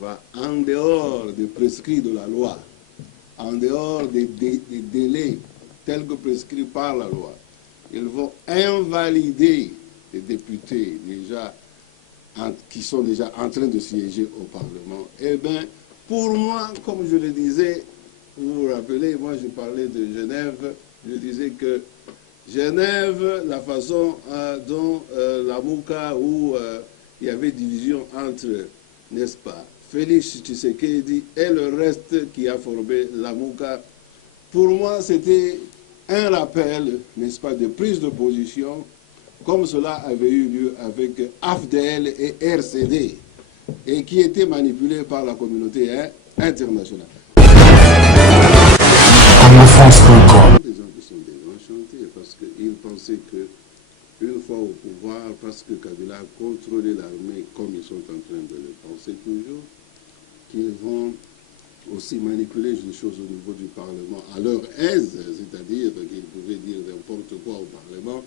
va en dehors des prescrits de la loi, en dehors des délais tels que prescrits par la loi, ils vont invalider les députés déjà qui sont déjà en train de siéger au Parlement, eh bien, pour moi, comme je le disais, vous vous rappelez, moi je parlais de Genève, je disais que Genève, la façon dont la Mouka, où il y avait division entre, n'est-ce pas, Félix Tshisekedi et le reste qui a formé la Mouka, pour moi c'était un rappel, n'est-ce pas, de prise de position, comme cela avait eu lieu avec AFDL et RCD, et qui était manipulé par la communauté internationale. Des gens qui sont désenchantés parce qu'ils pensaient qu'une fois au pouvoir, parce que Kabila a contrôlé l'armée comme ils sont en train de le penser toujours, qu'ils vont aussi manipuler les choses au niveau du Parlement à leur aise, c'est-à-dire qu'ils pouvaient dire n'importe quoi au Parlement,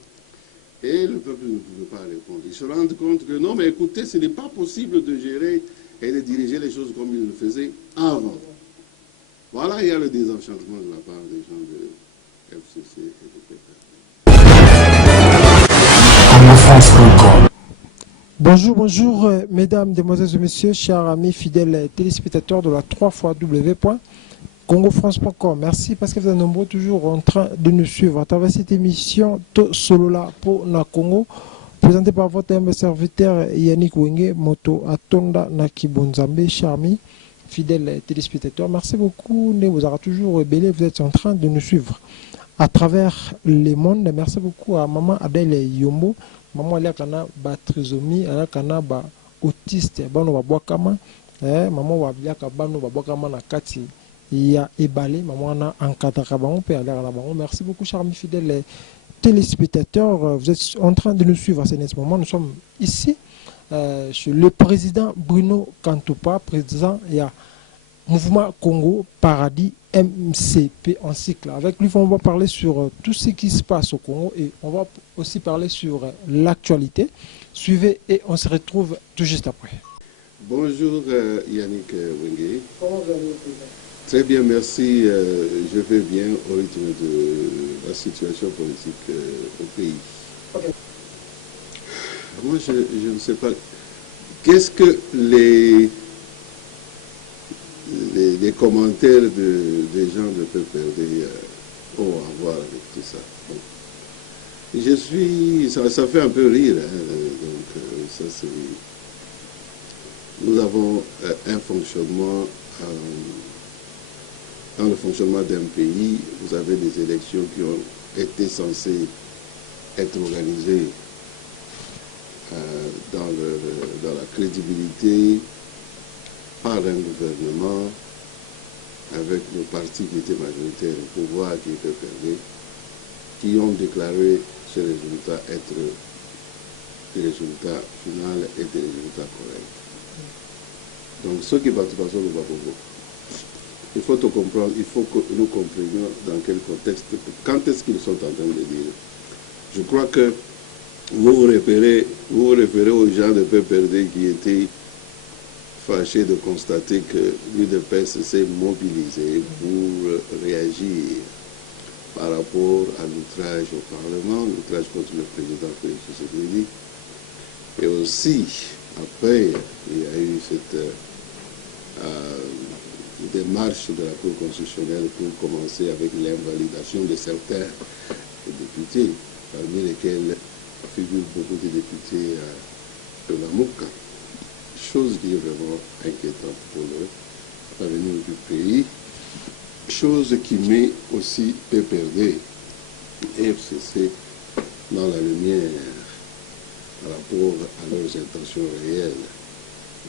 et le peuple ne pouvait pas répondre. Ils se rendent compte que non, mais écoutez, ce n'est pas possible de gérer et de diriger les choses comme ils le faisaient avant. Voilà, il y a le désenchantement de la part des gens de FCC et de PPR. Bonjour, bonjour, mesdames, demoiselles et messieurs, chers amis fidèles téléspectateurs de la 3xw.congofrance.com. Merci parce que vous êtes nombreux toujours en train de nous suivre à travers cette émission To Solola pour na Congo, présentée par votre humble serviteur Yannick Wenge, Moto Atonda Nakibonzambe, Charmi, fidèles téléspectateurs. Merci beaucoup, ne vous aura toujours rebellé, vous êtes en train de nous suivre à travers le monde. Merci beaucoup à Maman Adèle Yombo. Maman elle a ba trisomie, elle a ba autiste, bano ba bwakama, maman wa biaka bano ba bwakama na kati ya ebale, maman na encadra bango pe ala na bango. Merci beaucoup chers amis fidèles téléspectateurs, vous êtes en train de nous suivre à ce moment. Nous sommes ici chez le président Bruno Kantopa, président il y a Mouvement Congo Paradis MCP en cycle. Avec lui, on va parler sur tout ce qui se passe au Congo et on va aussi parler sur l'actualité. Suivez et on se retrouve tout juste après. Bonjour Yannick Wenge. Comment vous allez? Très bien, merci. Je vais bien au rythme de la situation politique au pays. Okay. Moi, je ne sais pas. Qu'est-ce que les commentaires des gens de PPRD ont à voir avec tout ça. Ça fait un peu rire, donc ça c'est... Nous avons un fonctionnement, dans le fonctionnement d'un pays, vous avez des élections qui ont été censées être organisées dans la crédibilité par un gouvernement avec le parti qui était majoritaire au pouvoir, qui était perdu, qui ont déclaré ce résultat être des résultats finaux et des résultats corrects. Donc ceux qui battent pas le Congo, il faut tout comprendre, il faut que nous comprenions dans quel contexte, quand est-ce qu'ils sont en train de dire. Je crois que vous vous référez aux gens de PPRD qui étaient fâché de constater que l'UDPS s'est mobilisé pour réagir par rapport à l'outrage au Parlement, l'outrage contre le président Félix Tshisekedi. Et aussi, après, il y a eu cette démarche de la Cour constitutionnelle pour commencer avec l'invalidation de certains députés, parmi lesquels figurent beaucoup de députés de la MOUCA. Chose qui est vraiment inquiétante pour l'avenir du pays, chose qui met aussi PPRD et FCC dans la lumière par rapport à leurs intentions réelles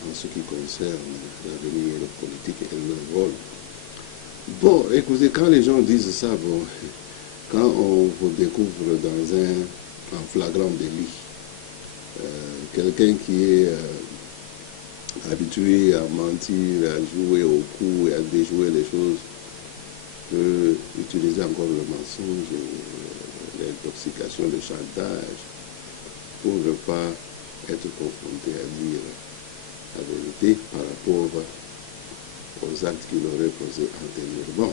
en ce qui concerne l'avenir politique et leur rôle. Bon, écoutez, quand les gens disent ça, bon, quand on vous découvre en flagrant délit, quelqu'un qui est habitué à mentir, à jouer au coup et à déjouer les choses, peut utiliser encore le mensonge, l'intoxication, le chantage, pour ne pas être confronté à dire la vérité par rapport aux actes qu'il aurait posés antérieurement.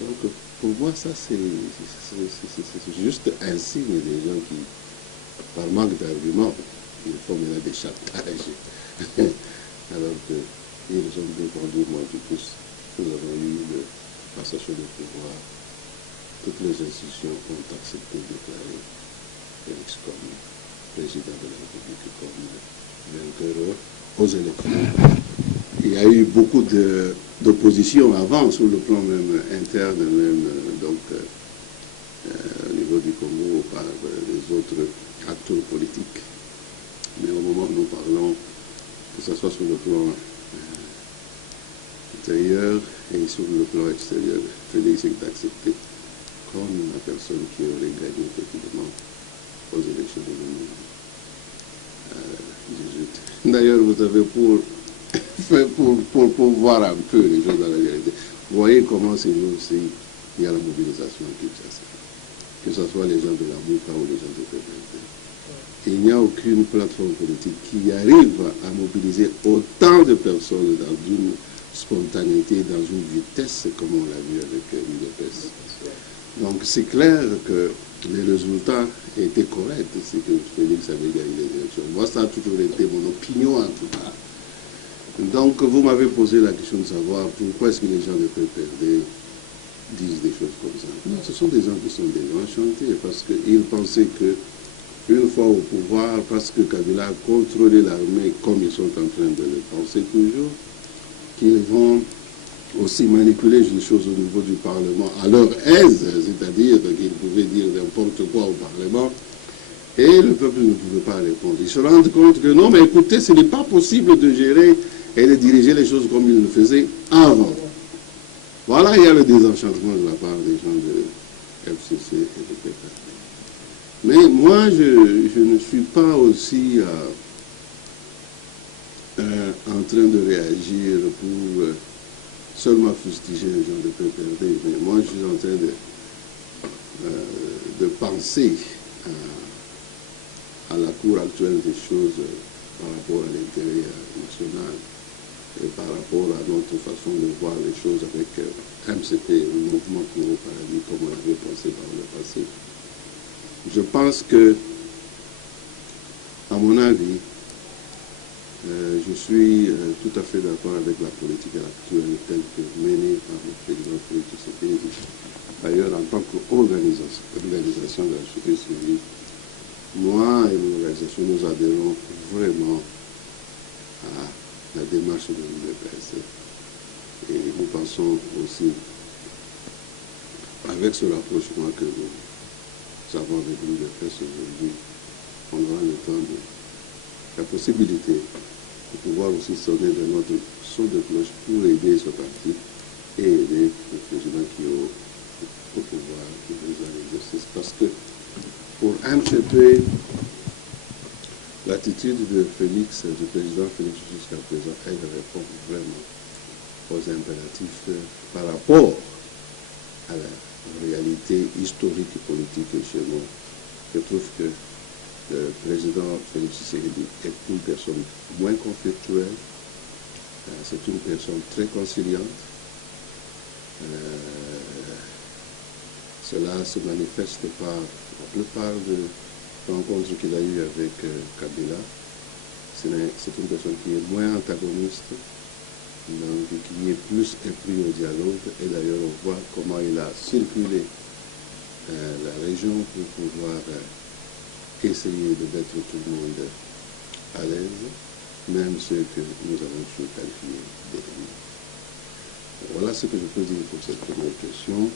Donc, pour moi, ça, c'est juste un signe des gens qui, par manque d'arguments, ils font maintenant des chantages. Alors qu'ils ont répondu, moi, du coup, nous avons eu la passation de pouvoir. Toutes les institutions ont accepté de déclarer Félix comme président de la République, comme vainqueur aux élections. Il y a eu beaucoup d'opposition avant, sur le plan même interne, même donc au niveau du Congo, par les autres acteurs politiques. Mais au moment où nous parlons, que ce soit sur le plan intérieur et sur le plan extérieur, Félix est accepté comme la personne qui aurait gagné effectivement aux élections de 2018. D'ailleurs, vous savez, pour voir un peu les choses dans la réalité, vous voyez comment ces jours-ci, il y a la mobilisation à Kinshasa. Que ce soit les gens de la MOUPA ou les gens de PPRD. Il n'y a aucune plateforme politique qui arrive à mobiliser autant de personnes dans une spontanéité, dans une vitesse, comme on l'a vu avec l'UDPS. Donc c'est clair que les résultats étaient corrects, c'est que Félix avait gagné les élections. Moi, ça a toujours été mon opinion en tout cas. Donc vous m'avez posé la question de savoir pourquoi est-ce que les gens de PPRD disent des choses comme ça. Non, ce sont des gens qui sont désenchantés parce qu'ils pensaient que une fois au pouvoir, parce que Kabila a contrôlé l'armée comme ils sont en train de le penser toujours, qu'ils vont aussi manipuler les choses au niveau du Parlement à leur aise, c'est-à-dire qu'ils pouvaient dire n'importe quoi au Parlement, et le peuple ne pouvait pas répondre. Ils se rendent compte que non, mais écoutez, ce n'est pas possible de gérer et de diriger les choses comme ils le faisaient avant. Voilà, il y a le désenchantement de la part des gens de FCC et de PPRD. Mais moi, je ne suis pas aussi en train de réagir pour seulement fustiger les gens de PPRD, mais moi je suis en train de penser à la cour actuelle des choses par rapport à l'intérêt national et par rapport à notre façon de voir les choses avec MCP, le mouvement Congo Paradis, comme on l'avait pensé par le passé. Je pense que, à mon avis, je suis tout à fait d'accord avec la politique actuelle telle que menée par le président Félix Tshisekedi. D'ailleurs, en tant qu'organisation de la société civile, moi et mon organisation, nous adhérons vraiment à la démarche de l'UDPS. Et nous pensons aussi, avec ce rapprochement que nous avons avec l'UDPS aujourd'hui, on aura le temps de la possibilité de pouvoir aussi sonner de notre son de cloche pour aider ce parti et aider le président qui est au pouvoir, qui est dans l'exercice. Parce que pour MCP, l'attitude de Félix, du président Félix jusqu'à présent, elle répond vraiment aux impératifs par rapport à la réalité historique et politique chez nous. Je trouve que le président Félix Tshisekedi est une personne moins conflictuelle, c'est une personne très conciliante. Cela se manifeste par la plupart des rencontres qu'il a eues avec Kabila. C'est une personne qui est moins antagoniste, donc qui est plus épris au dialogue. Et d'ailleurs, on voit comment il a circulé la région pour pouvoir essayer de mettre tout le monde à l'aise, même ceux que nous avons toujours qualifiés d'ennemis. Voilà ce que je peux dire pour cette première question.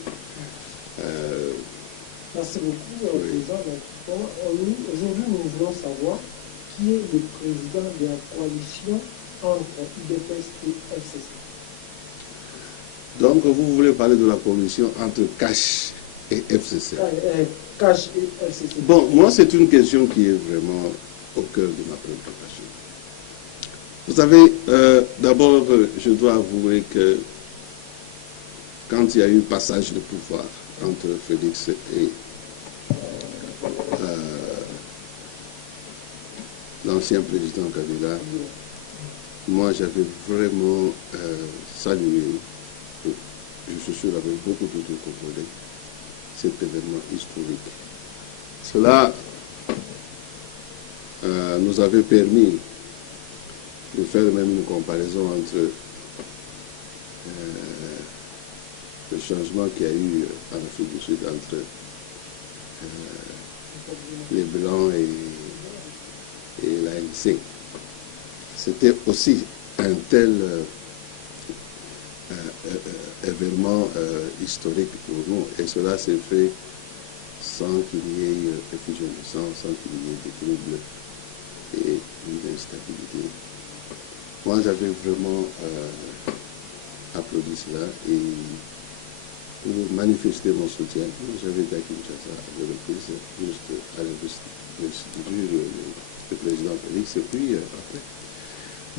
Merci beaucoup, Président. Aujourd'hui, nous voulons savoir qui est le président de la coalition entre UDPS et FCC. Donc, vous voulez parler de la coalition entre CACH et FCC. CACH et FCC. Bon, moi, c'est une question qui est vraiment au cœur de ma préoccupation. Vous savez, d'abord, je dois avouer que quand il y a eu passage de pouvoir entre Félix et l'ancien président Kabila, moi j'avais vraiment salué, je suis sûr avec beaucoup d'autres Congolais, cet événement historique. Cela nous avait permis de faire même une comparaison entre le changement qu'il y a eu en Afrique du Sud entre les Blancs et l'ANC. C'était aussi un tel événement historique pour nous, et cela s'est fait sans qu'il y ait effusion de sang, sans qu'il y ait des troubles et une instabilité. Moi, j'avais vraiment applaudi cela, et pour manifester mon soutien, j'avais été à Kinshasa à reprises, juste à l'investiture du président Félix, et puis après.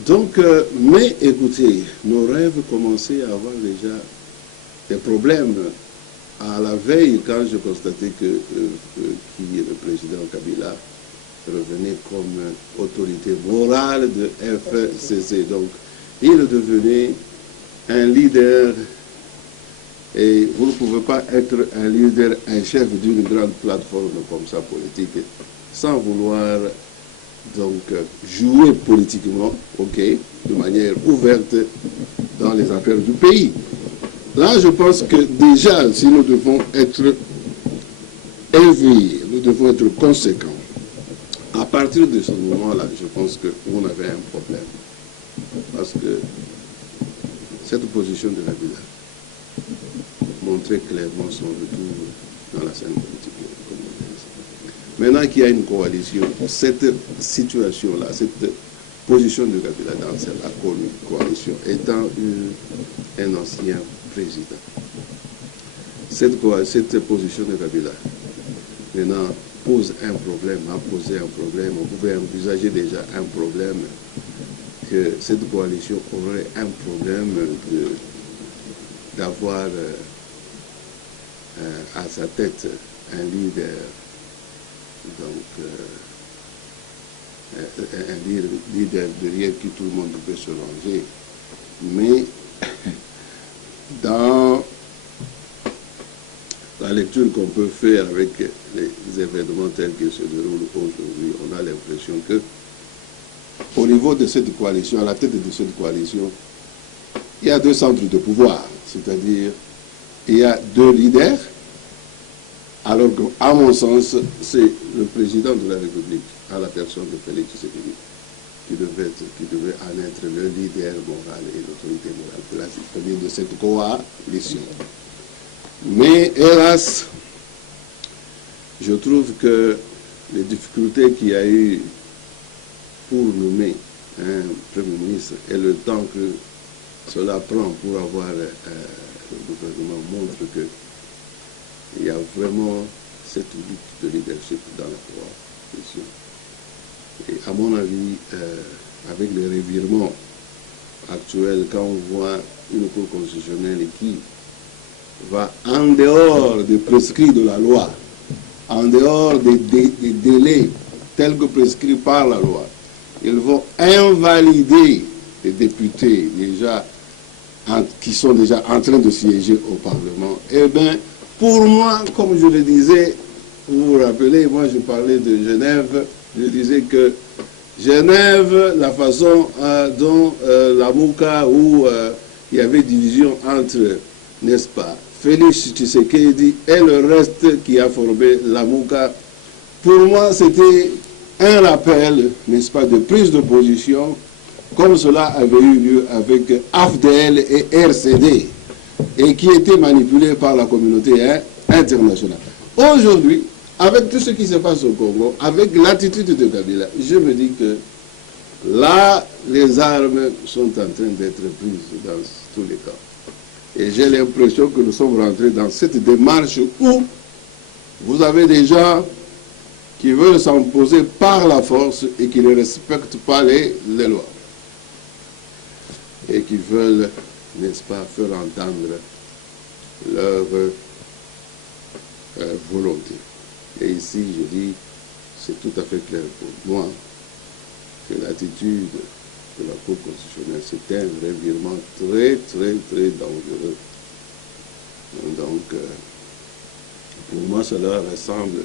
Donc, mais écoutez, nos rêves commençaient à avoir déjà des problèmes. À la veille, quand je constatais que le président Kabila revenait comme autorité morale de FCC. Donc, il devenait un leader, et vous ne pouvez pas être un leader, un chef d'une grande plateforme comme ça politique, sans vouloir donc jouer politiquement, ok, de manière ouverte dans les affaires du pays. Là, je pense que déjà, si nous devons être éveillés, nous devons être conséquents. À partir de ce moment-là, je pense qu'on avait un problème. Parce que cette position de Kabila montrait clairement son retour dans la scène politique congolaise. Maintenant qu'il y a une coalition, cette situation-là, cette position de Kabila dans la coalition, étant un ancien président, cette position de Kabila maintenant pose un problème, a posé un problème. On pouvait envisager déjà un problème, que cette coalition aurait un problème d'avoir à sa tête un leader, donc un leader derrière qui tout le monde peut se ranger. Mais dans la lecture qu'on peut faire avec les événements tels qu'ils se déroulent aujourd'hui, on a l'impression que au niveau de cette coalition, à la tête de cette coalition, il y a deux centres de pouvoir, c'est-à-dire il y a deux leaders, alors qu'à mon sens, c'est le président de la République, à la personne de Félix Tshisekedi, qui devait en être le leader moral et l'autorité morale de cette coalition. Mais hélas, je trouve que les difficultés qu'il y a eu pour nommer un Premier ministre et le temps que cela prend pour avoir le gouvernement montre qu'il y a vraiment cette lutte de leadership dans la coalition. Et à mon avis, avec les revirements actuels, quand on voit une Cour constitutionnelle qui va en dehors des prescrits de la loi, en dehors des délais tels que prescrits par la loi, ils vont invalider les députés déjà qui sont déjà en train de siéger au Parlement. Eh bien, pour moi, comme je le disais, vous vous rappelez, moi je parlais de Genève, je disais que Genève, la façon dont la Mouka, où il y avait division entre, n'est-ce pas, Félix Tshisekedi et le reste qui a formé la Mouka, pour moi c'était un rappel, n'est-ce pas, de prise de position, comme cela avait eu lieu avec AFDL et RCD, et qui était manipulé par la communauté internationale. Aujourd'hui, avec tout ce qui se passe au Congo, avec l'attitude de Kabila, je me dis que là, les armes sont en train d'être prises dans tous les cas. Et j'ai l'impression que nous sommes rentrés dans cette démarche où vous avez des gens qui veulent s'imposer par la force et qui ne respectent pas les lois. Et qui veulent, n'est-ce pas, faire entendre leur volonté. Et ici, je dis, c'est tout à fait clair pour moi que l'attitude de la Cour constitutionnelle. C'est un revirement très, très, très dangereux. Donc, pour moi, cela ressemble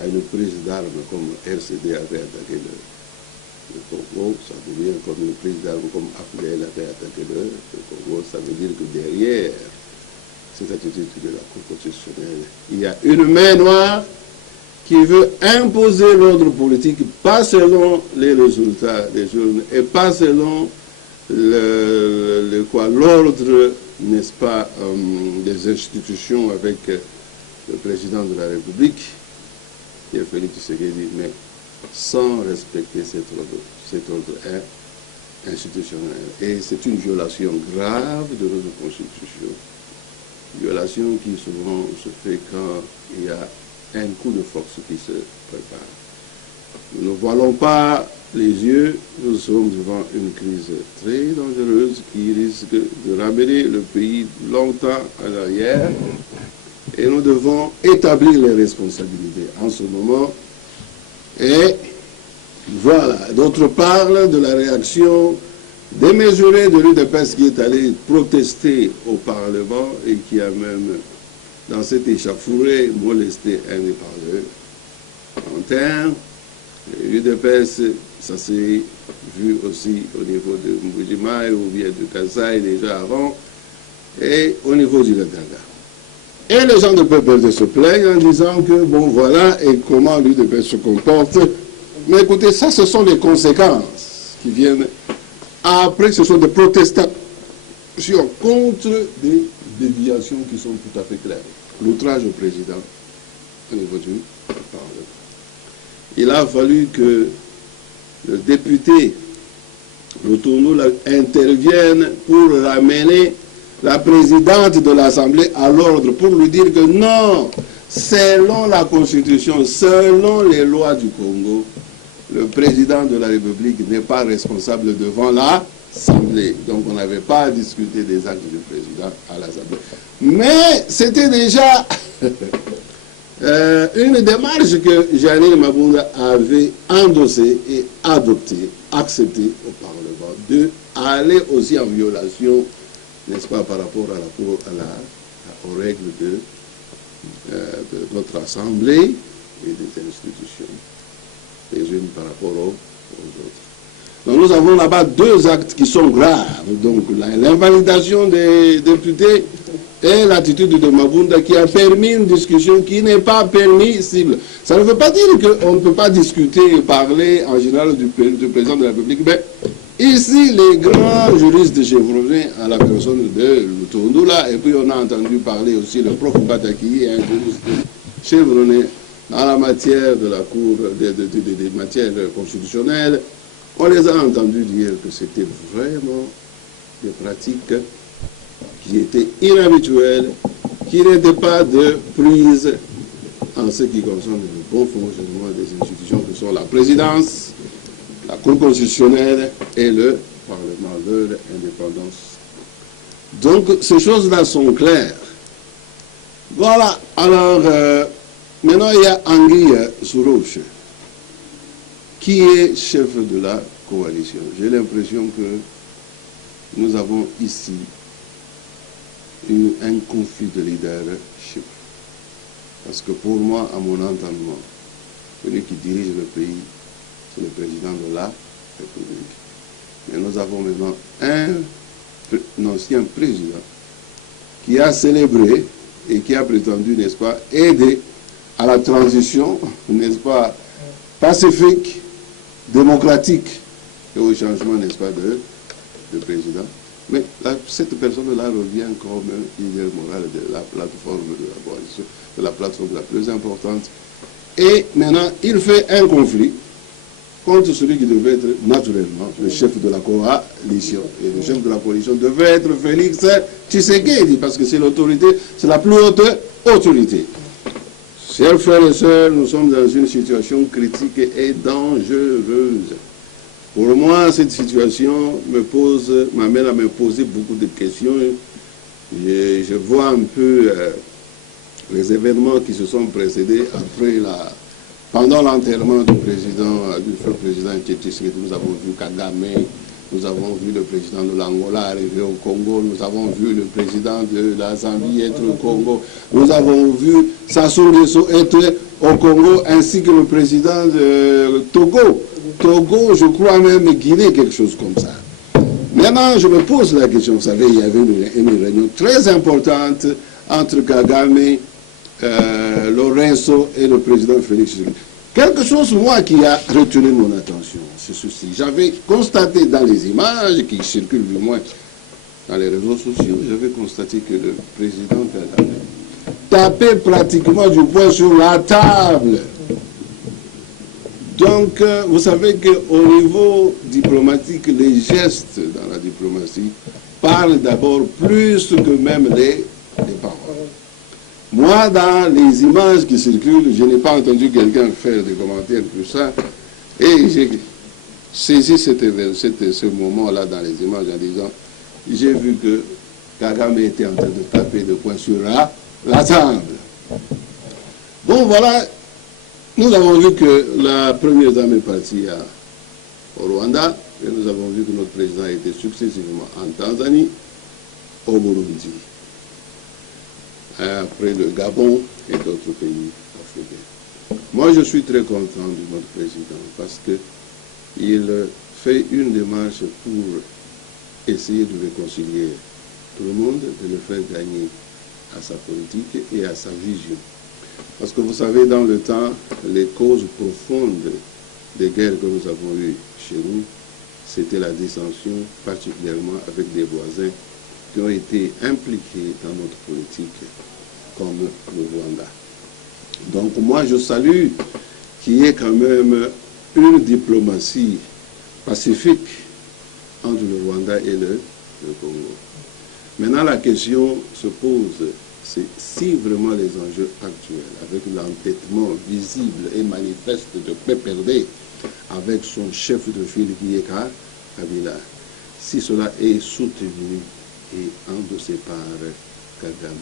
à une prise d'armes comme RCD avait attaqué le Congo. Ça devient comme une prise d'armes comme AFDL avait attaqué le Congo. Ça veut dire que derrière cette attitude de la Cour constitutionnelle, il y a une main noire qui veut imposer l'ordre politique, pas selon les résultats des urnes et pas selon l'ordre, n'est-ce pas, des institutions avec le président de la République, qui est Félix Tshisekedi, mais sans respecter cet ordre institutionnel. Et c'est une violation grave de notre Constitution. Violation qui souvent se fait quand il y a un coup de force qui se prépare. Nous ne voilons pas les yeux, nous sommes devant une crise très dangereuse qui risque de ramener le pays longtemps en arrière et nous devons établir les responsabilités en ce moment. Et voilà, d'autres parlent de la réaction démesurée de l'UDPS qui est allé protester au Parlement et qui a même, dans cette échauffourée, molesté un des parlementaires. L'UDPS, ça s'est vu aussi au niveau de Mbujimai ou bien de Kasaï déjà avant, et au niveau du Laganga. Et les gens de peuple se plaignent en disant que, bon, voilà, et comment l'UDPS se comporte. Mais écoutez, ça, ce sont les conséquences qui viennent. Après, ce sont des protestations contre des déviations qui sont tout à fait claires. L'outrage au président au niveau du Parlement. Il a fallu que le député Lutundu intervienne pour ramener la présidente de l'Assemblée à l'ordre, pour lui dire que non, selon la Constitution, selon les lois du Congo, le président de la République n'est pas responsable devant l'Assemblée. Donc on n'avait pas à discuter des actes du président à l'Assemblée. Mais c'était déjà une démarche que Janine Mabunda avait endossée et adoptée, acceptée au Parlement, d'aller aussi en violation, n'est-ce pas, par rapport à aux règles de notre Assemblée et des institutions, les unes par rapport aux autres. Donc nous avons là-bas deux actes qui sont graves. Donc l'invalidation des députés et l'attitude de Mabunda qui a permis une discussion qui n'est pas permissible. Ça ne veut pas dire qu'on ne peut pas discuter et parler en général du président de la République, mais ici les grands juristes chevronnés à la personne de Lutundu là, et puis on a entendu parler aussi le prof Bataki, un juriste chevronné dans la matière de la Cour des matières constitutionnelles. On les a entendus dire que c'était vraiment des pratiques qui étaient inhabituelles, qui n'étaient pas de prise en ce qui concerne le bon fonctionnement des institutions que sont la présidence, la Cour constitutionnelle et le Parlement, leur indépendance. Donc ces choses-là sont claires. Voilà, alors maintenant il y a Anguille Sourouche, qui est chef de la coalition. J'ai l'impression que nous avons ici un conflit de leadership. Parce que pour moi, à mon entendement, celui qui dirige le pays, c'est le président de la République. Mais nous avons maintenant un ancien président qui a célébré et qui a prétendu, n'est-ce pas, aider à la transition, n'est-ce pas, pacifique, démocratique et au changement, n'est-ce pas, de président. Mais cette personne-là revient comme leader moral de la plateforme de la coalition, de la plateforme la plus importante. Et maintenant, il fait un conflit contre celui qui devait être naturellement le chef de la coalition. Et le chef de la coalition devait être Félix Tshisekedi, parce que c'est l'autorité, c'est la plus haute autorité. Chers frères et sœurs, nous sommes dans une situation critique et dangereuse. Pour moi, cette situation m'amène à me poser beaucoup de questions. Je vois un peu les événements qui se sont précédés pendant l'enterrement du feu président Tshisekedi. Nous avons vu Kagame Nous avons vu le président de l'Angola arriver au Congo. Nous avons vu le président de la Zambie être au Congo. Nous avons vu Sassou Nguesso être au Congo, ainsi que le président de Togo. Togo, je crois même Guinée, quelque chose comme ça. Maintenant, je me pose la question. Vous savez, il y avait une réunion très importante entre Kagame, Lorenzo et le président Félix Tshisekedi. Quelque chose, moi, qui a retenu mon attention, c'est ceci. J'avais constaté dans les images qui circulent du moins dans les réseaux sociaux, j'avais constaté que le président Kagame tapait pratiquement du poing sur la table. Donc, vous savez qu'au niveau diplomatique, les gestes dans la diplomatie parlent d'abord plus que même les paroles. Moi, dans les images qui circulent, je n'ai pas entendu quelqu'un faire des commentaires plus ça. Et j'ai saisi ce moment-là dans les images en disant, j'ai vu que Kagame était en train de taper de poing sur la table. Bon, voilà, nous avons vu que la première dame est partie au Rwanda, et nous avons vu que notre président a été successivement en Tanzanie, au Burundi, après le Gabon et d'autres pays africains. Moi, je suis très content de notre président parce qu'il fait une démarche pour essayer de réconcilier tout le monde, de le faire gagner à sa politique et à sa vision. Parce que vous savez, dans le temps, les causes profondes des guerres que nous avons eues chez nous, c'était la dissension, particulièrement avec des voisins qui ont été impliqués dans notre politique, comme le Rwanda. Donc moi, je salue qu'il y ait quand même une diplomatie pacifique entre le Rwanda et le Congo. Maintenant, la question se pose, c'est si vraiment les enjeux actuels, avec l'entêtement visible et manifeste de PPRD, avec son chef de file qui est Kabila, si cela est soutenu et endossé par Kagame,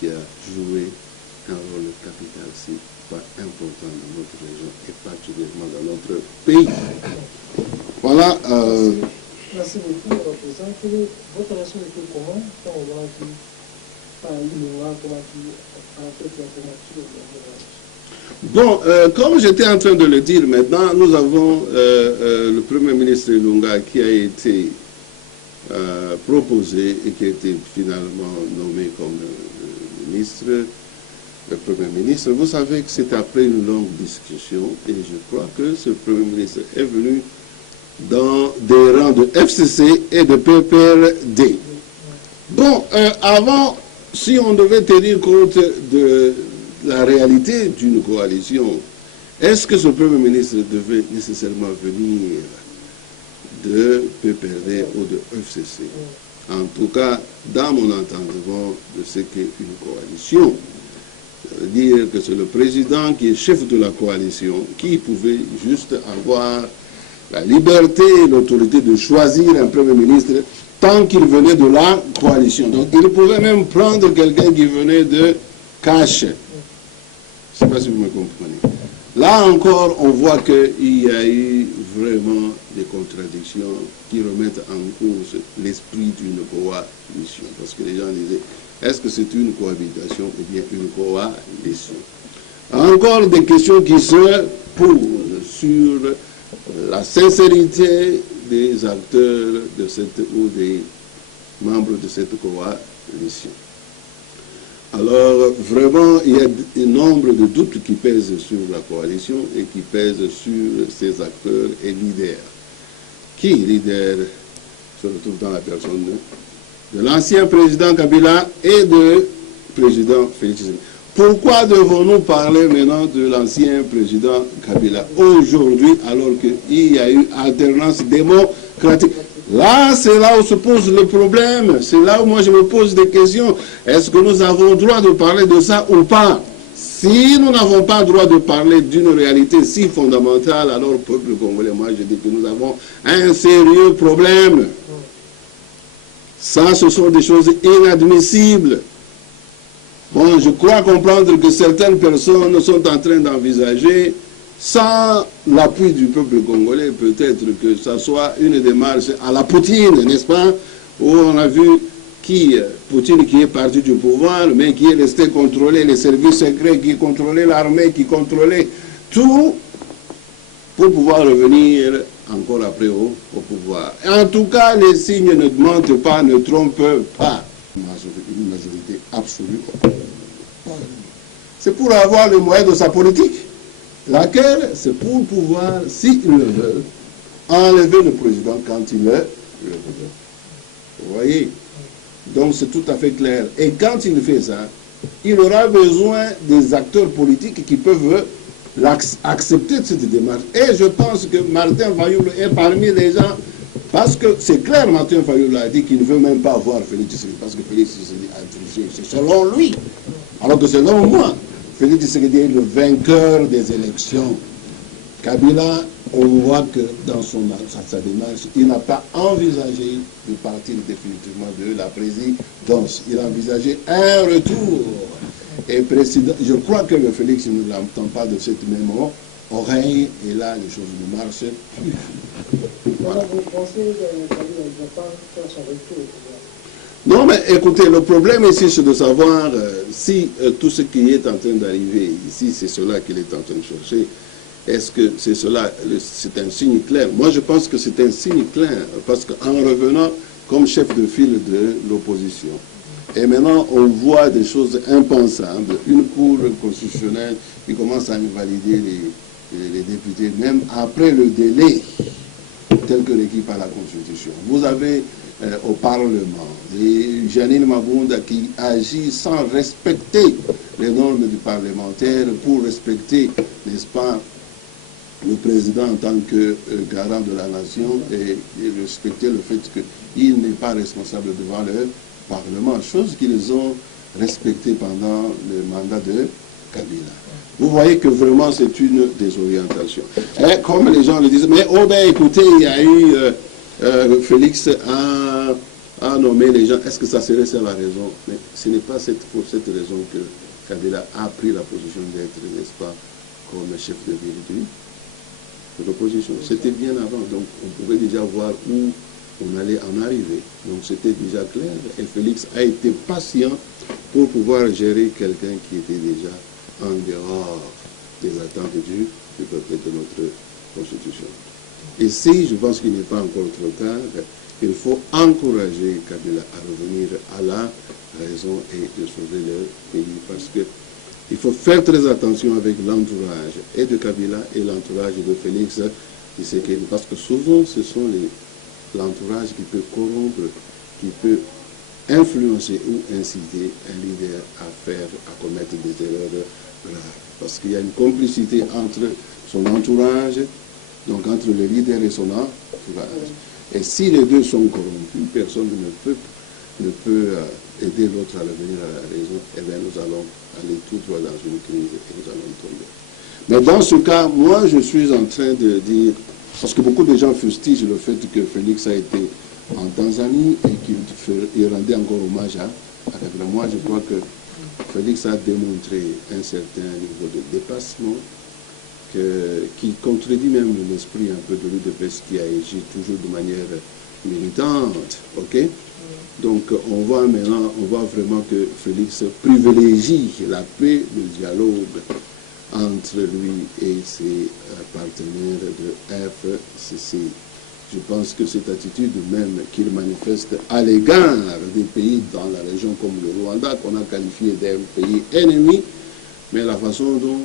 qui a joué un rôle capital, si pas important dans notre région et particulièrement dans notre pays. Voilà. Merci beaucoup, président. Votre réaction était comment quand on voit qu'il Bon, comme j'étais en train de le dire maintenant, nous avons le Premier ministre Ilunga qui a été proposé et qui a été finalement nommé comme ministre, le Premier ministre. Vous savez que c'est après une longue discussion et je crois que ce Premier ministre est venu dans des rangs de FCC et de PPRD. Bon, avant, si on devait tenir compte de la réalité d'une coalition, est-ce que ce Premier ministre devait nécessairement venir de PPRD ou de FCC? En tout cas, dans mon entendement de ce qu'est une coalition, ça veut dire que c'est le président qui est chef de la coalition qui pouvait juste avoir la liberté et l'autorité de choisir un Premier ministre tant qu'il venait de la coalition. Donc il pouvait même prendre quelqu'un qui venait de Cache. Je ne sais pas si vous me comprenez. Là encore, on voit qu'il y a eu vraiment des contradictions qui remettent en cause l'esprit d'une coalition. Parce que les gens disaient, est-ce que c'est une cohabitation ou bien une coalition? Encore des questions qui se posent sur la sincérité des acteurs de cette, ou des membres de cette coalition. Alors, vraiment, il y a un nombre de doutes qui pèsent sur la coalition et qui pèsent sur ses acteurs et leaders. Qui leader se retrouve dans la personne de l'ancien président Kabila et de président Félix Tshisekedi. Pourquoi devons-nous parler maintenant de l'ancien président Kabila aujourd'hui, alors qu'il y a eu alternance démocratique? Là, c'est là où se pose le problème. C'est là où moi je me pose des questions. Est-ce que nous avons le droit de parler de ça ou pas? Si nous n'avons pas le droit de parler d'une réalité si fondamentale, alors peuple congolais, moi je dis que nous avons un sérieux problème. Ça, ce sont des choses inadmissibles. Bon, je crois comprendre que certaines personnes sont en train d'envisager sans l'appui du peuple congolais, peut-être que ça soit une démarche à la Poutine, n'est-ce pas, où on a vu Poutine qui est parti du pouvoir, mais qui est resté contrôler les services secrets, qui contrôlait l'armée, qui contrôlait tout, pour pouvoir revenir encore après au pouvoir. En tout cas, les signes ne mentent pas, ne trompent pas. Une majorité absolue. C'est pour avoir le moyen de sa politique, laquelle, c'est pour pouvoir, s'il le veut, enlever le président quand il le veut. Vous voyez? Donc c'est tout à fait clair. Et quand il fait ça, il aura besoin des acteurs politiques qui peuvent accepter cette démarche. Et je pense que Martin Fayulu est parmi les gens, parce que c'est clair, Martin Fayulu a dit qu'il ne veut même pas voir Félix Tshisekedi, parce que Félix Tshisekedi a triché. C'est selon lui. Alors que selon moi, Félix Tshisekedi est le vainqueur des élections. Kabila, on voit que dans sa démarche, il n'a pas envisagé de partir définitivement de la présidence. Il a envisagé un retour. Et président, je crois que le Félix ne l'entend pas de cette même oreille, et là, les choses ne marchent plus. Voilà. Vous pensez que Kabila ne va pas faire son retour? Non, mais écoutez, le problème ici, c'est de savoir si tout ce qui est en train d'arriver ici, c'est cela qu'il est en train de chercher. Est-ce que c'est cela, c'est un signe clair? Moi, je pense que c'est un signe clair, parce qu'en revenant comme chef de file de l'opposition, et maintenant, on voit des choses impensables, une cour constitutionnelle qui commence à invalider les députés, même après le délai tel que requis par la Constitution. Vous avez au Parlement Janine Mabunda qui agit sans respecter les normes du parlementaire pour respecter, n'est-ce pas, le président en tant que garant de la nation et respecter le fait qu'il n'est pas responsable devant le Parlement, chose qu'ils ont respectée pendant le mandat de Kabila. Vous voyez que vraiment c'est une désorientation. Et comme les gens le disent, mais oh ben écoutez, il y a eu Félix a nommé les gens, est-ce que ça serait ça la raison? Mais ce n'est pas pour cette raison que Kabila a pris la position d'être, n'est-ce pas, comme chef de ville de l'opposition. C'était bien avant, donc on pouvait déjà voir où on allait en arriver. Donc c'était déjà clair. Et Félix a été patient pour pouvoir gérer quelqu'un qui était déjà en dehors des attentes du peuple de notre Constitution. Ici, je pense qu'il n'est pas encore trop tard. Il faut encourager Kabila à revenir à la raison et de sauver le pays, parce que il faut faire très attention avec l'entourage et de Kabila et l'entourage de Félix Tshisekedi, parce que souvent ce sont l'entourage qui peut corrompre, qui peut influencer ou inciter un leader à commettre des erreurs graves. Parce qu'il y a une complicité entre son entourage, donc entre le leader et son entourage. Et si les deux sont corrompus, personne ne peut aider l'autre à revenir à la raison, et bien nous allons aller tout droit dans une crise et nous allons tomber. Mais dans ce cas, moi je suis en train de dire, parce que beaucoup de gens fustigent le fait que Félix a été en Tanzanie et qu'il rendait encore hommage à Kabila. Moi je crois que Félix a démontré un certain niveau de dépassement qui contredit même l'esprit un peu de l'UDPS qui a agi toujours de manière militante. Ok? Donc on voit maintenant, on voit vraiment que Félix privilégie la paix, le dialogue entre lui et ses partenaires de FCC. Je pense que cette attitude même qu'il manifeste à l'égard des pays dans la région comme le Rwanda, qu'on a qualifié d'un pays ennemi, mais la façon dont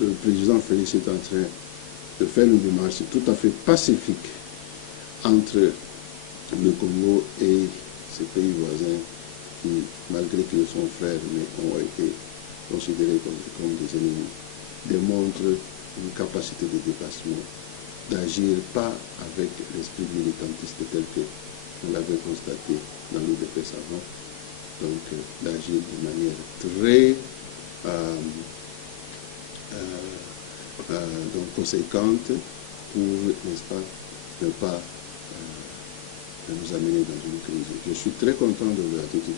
le président Félix est en train de faire une démarche tout à fait pacifique entre le Congo et ces pays voisins qui, malgré qu'ils sont frères, mais ont été considérés comme des ennemis, démontre une capacité de dépassement, d'agir pas avec l'esprit militantiste tel que on l'avait constaté dans l'UDPS avant, donc d'agir de manière très donc conséquente pour, n'est-ce pas, ne pas nous amener dans une crise. Je suis très content de l'attitude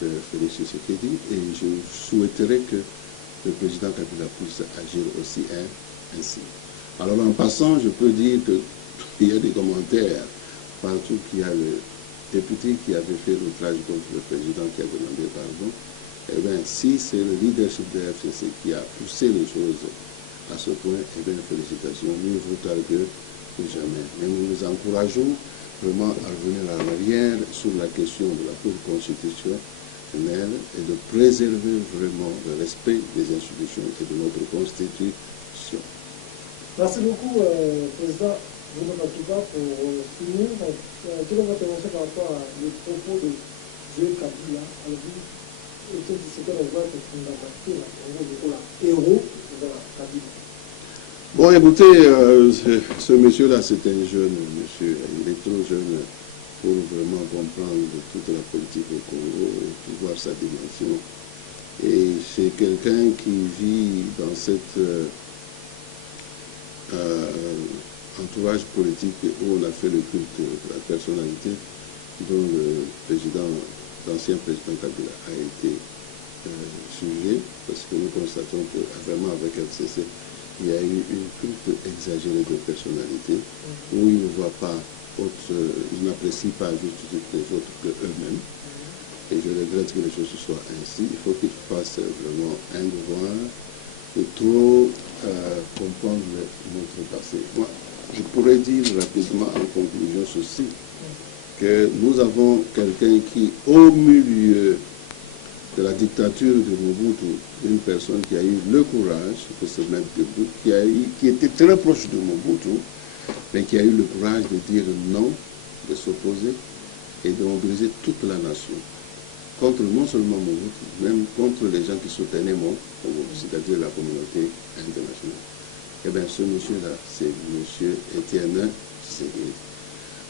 de Félix Tshisekedi et je souhaiterais que le président Kabila puisse agir aussi ainsi. Alors en passant, je peux dire qu'il y a des commentaires partout qu'il y a le député qui avait fait l'outrage contre le président qui a demandé pardon. Eh bien, si c'est le leadership de FCC qui a poussé les choses à ce point, eh bien, félicitations, mieux vaut tard que jamais. Mais nous nous encourageons vraiment à revenir en arrière sur la question de la Cour constitutionnelle et de préserver vraiment le respect des institutions et de notre Constitution. Merci beaucoup, Président. Vous en tout cas pour finir. Quelle est votre réaction par rapport à les propos de Joël Kabila? Bon, écoutez, ce monsieur-là, c'est un jeune monsieur. Il est trop jeune pour vraiment comprendre toute la politique au Congo et puis voir sa dimension. Et c'est quelqu'un qui vit dans cet entourage politique où on a fait le culte de la personnalité dont l'ancien président Kabila a été sujet, parce que nous constatons que vraiment avec FCC, il y a eu une culte exagérée de personnalité, où ils ne voient pas ils n'apprécient pas juste les autres que eux-mêmes. Et je regrette que les choses soient ainsi. Il faut qu'ils fassent vraiment un devoir de trop comprendre notre passé. Moi, je pourrais dire rapidement en conclusion ceci, que nous avons quelqu'un qui, au milieu de la dictature de Mobutu, une personne qui a eu le courage de se mettre debout, qui était très proche de Mobutu, mais qui a eu le courage de dire non, de s'opposer et de mobiliser toute la nation contre non seulement Mobutu, même contre les gens qui soutenaient Mobutu, c'est-à-dire la communauté internationale. Eh bien, ce monsieur-là, c'est M. Étienne Tshisekedi.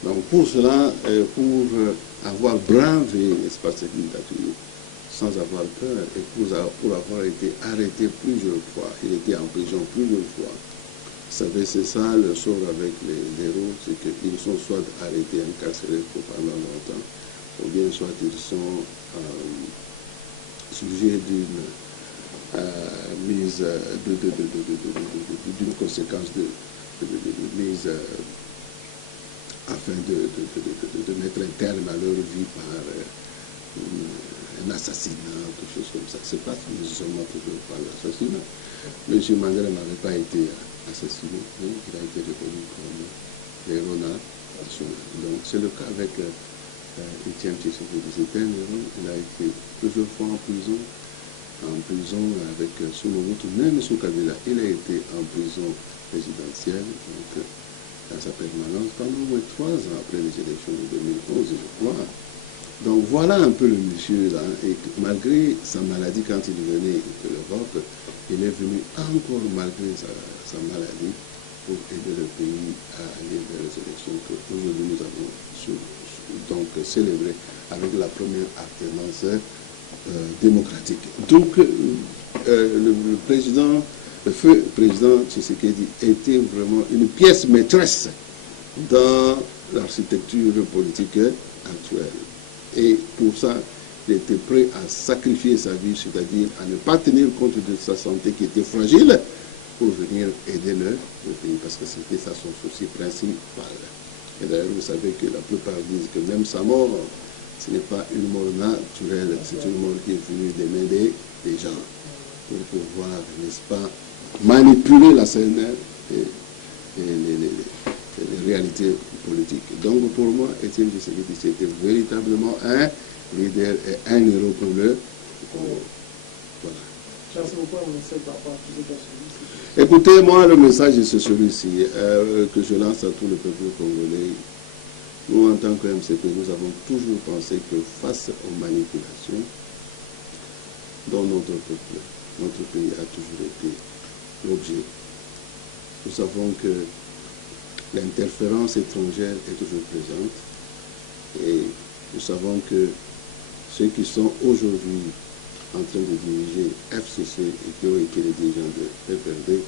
Donc, pour cela, pour avoir bravé, n'est-ce pas, cette dictature, sans avoir peur, et pour avoir été arrêté plusieurs fois, il était en prison plusieurs fois. Vous savez, c'est ça le sort avec les héros, c'est qu'ils sont soit arrêtés, incarcérés pendant longtemps, ou bien soit ils sont sujets d'une mise, d'une conséquence de mise afin de mettre un terme à leur vie par un assassinat, quelque chose comme ça. C'est pas seulement toujours par l'assassinat. M. Mandela n'avait pas été assassiné, hein, il a été reconnu comme héros national. Donc c'est le cas avec Étienne Tshisekedi. C'était un héros, il a été plusieurs fois en prison avec sous Mobutu, même sous Kabila. Il a été en prison présidentielle, donc dans sa permanence, pendant au moins 3 ans après les élections de 2011, je crois. Donc voilà un peu le monsieur là, et malgré sa maladie, quand il venait de l'Europe, il est venu encore malgré sa maladie pour aider le pays à aller vers les élections qu'aujourd'hui nous avons donc célébrées avec la première alternance démocratique. Donc le président, le feu président Tshisekedi était vraiment une pièce maîtresse dans l'architecture politique actuelle. Et pour ça, il était prêt à sacrifier sa vie, c'est-à-dire à ne pas tenir compte de sa santé qui était fragile pour venir aider le pays, parce que c'était ça son souci principal. Et d'ailleurs, vous savez que la plupart disent que même sa mort, ce n'est pas une mort naturelle, c'est une mort qui est venue des mains des gens pour pouvoir, n'est-ce pas, manipuler la scène et les réalités politiques. Donc pour moi, Étienne Tshisekedi, c'était véritablement un leader et un héros pour le Congo. Voilà. Écoutez, moi, le message, c'est celui-ci, que je lance à tout le peuple congolais. Nous, en tant que MCP, nous avons toujours pensé que face aux manipulations dont notre peuple, notre pays a toujours été l'objet, nous savons que l'interférence étrangère est toujours présente et nous savons que ceux qui sont aujourd'hui en train de diriger FCC et qui ont été les dirigeants de FRD,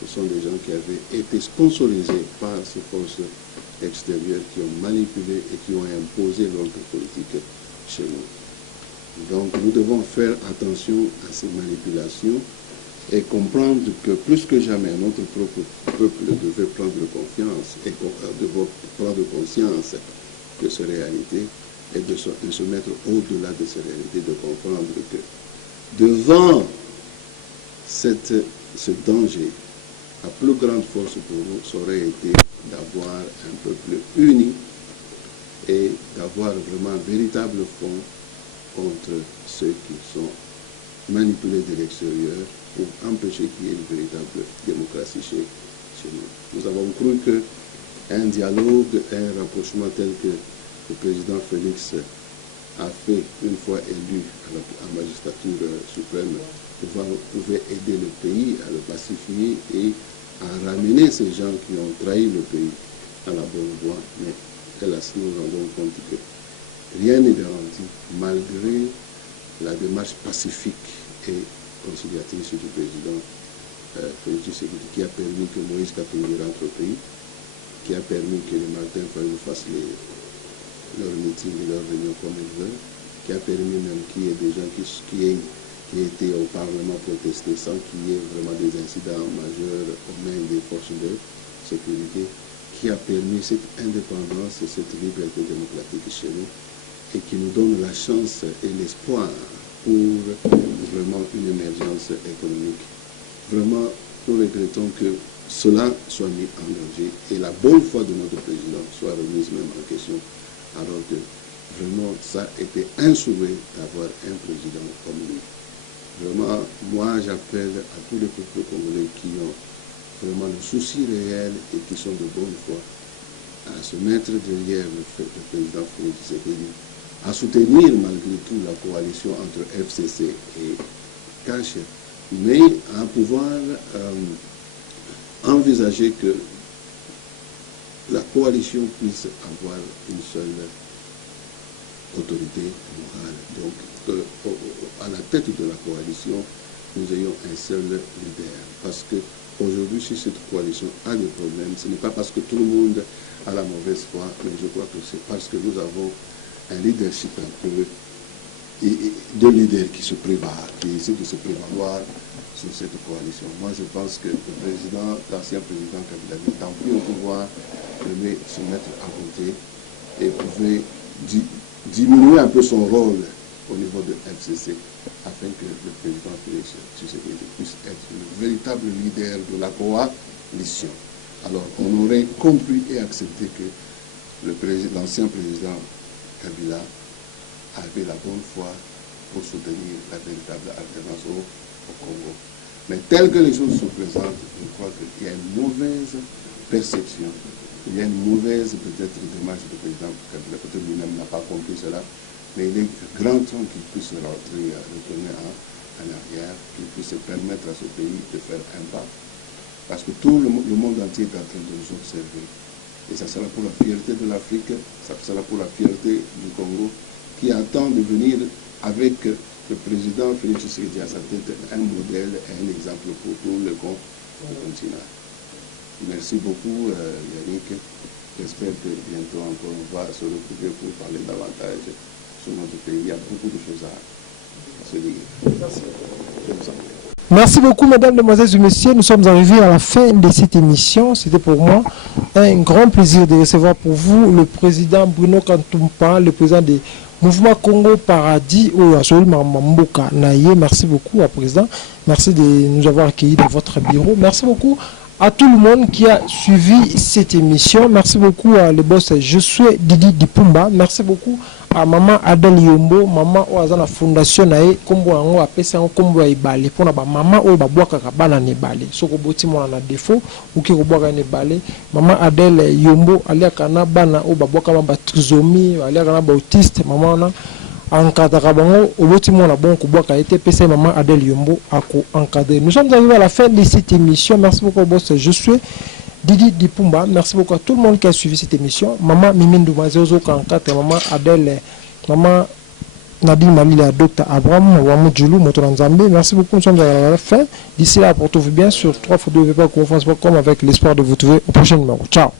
ce sont des gens qui avaient été sponsorisés par ces forces extérieures qui ont manipulé et qui ont imposé l'ordre politique chez nous. Donc nous devons faire attention à ces manipulations et comprendre que plus que jamais notre propre peuple devait prendre confiance et prendre conscience de ces réalités et de se mettre au-delà de ces réalités, de comprendre que devant ce danger, la plus grande force pour nous, ça aurait été d'avoir un peuple uni et d'avoir vraiment un véritable front contre ceux qui sont manipulés de l'extérieur pour empêcher qu'il y ait une véritable démocratie chez nous. Nous avons cru qu'un dialogue, un rapprochement tel que le président Félix a fait une fois élu à la magistrature suprême pouvait aider le pays à le pacifier et à ramener ces gens qui ont trahi le pays à la bonne voie. Mais hélas, nous nous rendons compte que rien n'est garanti malgré la démarche pacifique et conciliatrice du président Félix Tshisekedi, qui a permis que Moïse Katumbi rentre au pays, qui a permis que les Martin Fayulu fassent leurs meetings et leurs réunions comme ils veulent, qui a permis même qu'il y ait des gens qui étaient au Parlement protester sans qu'il y ait vraiment des incidents majeurs aux mains des forces de sécurité, qui a permis cette indépendance et cette liberté démocratique chez nous et qui nous donne la chance et l'espoir pour vraiment une émergence économique. Vraiment, nous regrettons que cela soit mis en danger et la bonne foi de notre président soit remise même en question, alors que vraiment ça était un souhait d'avoir un président comme lui. Vraiment, moi j'appelle à tous les peuples congolais qui ont vraiment le souci réel et qui sont de bonne foi à se mettre derrière le président Félix Tshisekedi, à soutenir malgré tout la coalition entre FCC et Cache, mais à pouvoir envisager que la coalition puisse avoir une seule autorité morale. Donc, à la tête de la coalition, nous ayons un seul leader. Parce qu'aujourd'hui, si cette coalition a des problèmes, ce n'est pas parce que tout le monde a la mauvaise foi, mais je crois que c'est parce que nous avons un leadership un peu, deux leaders qui se prévalent, qui essaient de se prévaloir sur cette coalition. Moi, je pense que l'ancien président Kabila, tant pis au pouvoir, devait se mettre à côté et pouvait diminuer un peu son rôle au niveau de FCC afin que le président Félix Tshisekedi puisse être le véritable leader de la coalition. Alors, on aurait compris et accepté que l'ancien président Kabila avait la bonne foi pour soutenir la véritable alternance au Congo. Mais tel que les choses se présentent, je crois qu'il y a une mauvaise perception, il y a une mauvaise peut-être démarche du président Kabila. Peut-être lui-même n'a pas compris cela, mais il est grand temps qu'il puisse retourner en arrière, qu'il puisse permettre à ce pays de faire un pas. Parce que tout le monde entier est en train de nous observer. Et ça sera pour la fierté de l'Afrique, ça sera pour la fierté du Congo, qui attend de venir avec le président Félix Tshisekedi à sa tête un modèle et un exemple pour tout le continent. Merci beaucoup Yannick. J'espère que bientôt encore on va se retrouver pour parler davantage sur notre pays. Il y a beaucoup de choses à se dire. Merci. Merci beaucoup, mesdames, mesdemoiselles et messieurs. Nous sommes arrivés à la fin de cette émission. C'était pour moi un grand plaisir de recevoir pour vous le président Bruno Kantumpa, le président des Mouvement Congo Paradis. Merci beaucoup à président. Merci de nous avoir accueillis dans votre bureau. Merci beaucoup à tout le monde qui a suivi cette émission. Merci beaucoup à le boss Josué Didi Dipumba. Merci beaucoup à maman Adel Yombo, maman Oazana Fondation Nae, Kombo Ango Apesa Kombo Ibale, pour ba maman Oba Boaka Bana Nebale, Soko Boti Mwana défaut, ou qui Boaka Nebale, maman Adel Yombo, Alia Kana Bana Oba Boaka Mamba Trisomi, Alia Kana Bautiste, maman encadre bango oboti mona bon kuboka été PC maman Adel Yombo ako encadré. Nous sommes arrivés à la fin de cette émission. Merci beaucoup boss Josué Didi Dipumba. Merci beaucoup à tout le monde qui a suivi cette émission. Maman Mimindou Mazozo 44, maman Adel, maman Nadine Malila, docteur Abraham Wamou Djoulou Motolanzambe. Merci beaucoup, nous sommes à la fin. D'ici là, portez-vous bien sur www.conference.com avec l'espoir de vous trouver au prochain numéro. Ciao.